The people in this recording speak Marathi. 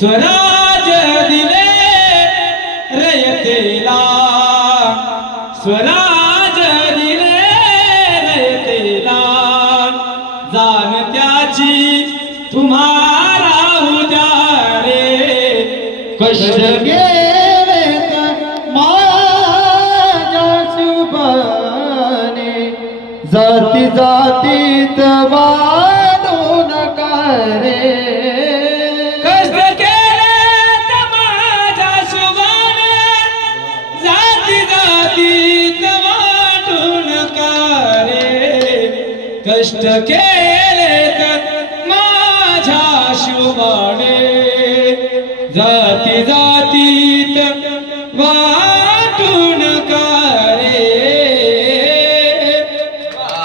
स्वराज दिले रयतेला, स्वराज दिले रयतेला, जाण त्याची तुम्हाला उद्या रे. कष्ट गेलेत माझ्या शुभाने, जाती जातीत वाढू नका रे. कष्ट केलेत माझ्या शुभाने, जाती जातीत वाटू नका रे. कष्ट केलेत माझ्या शुभाने, जाती जातीत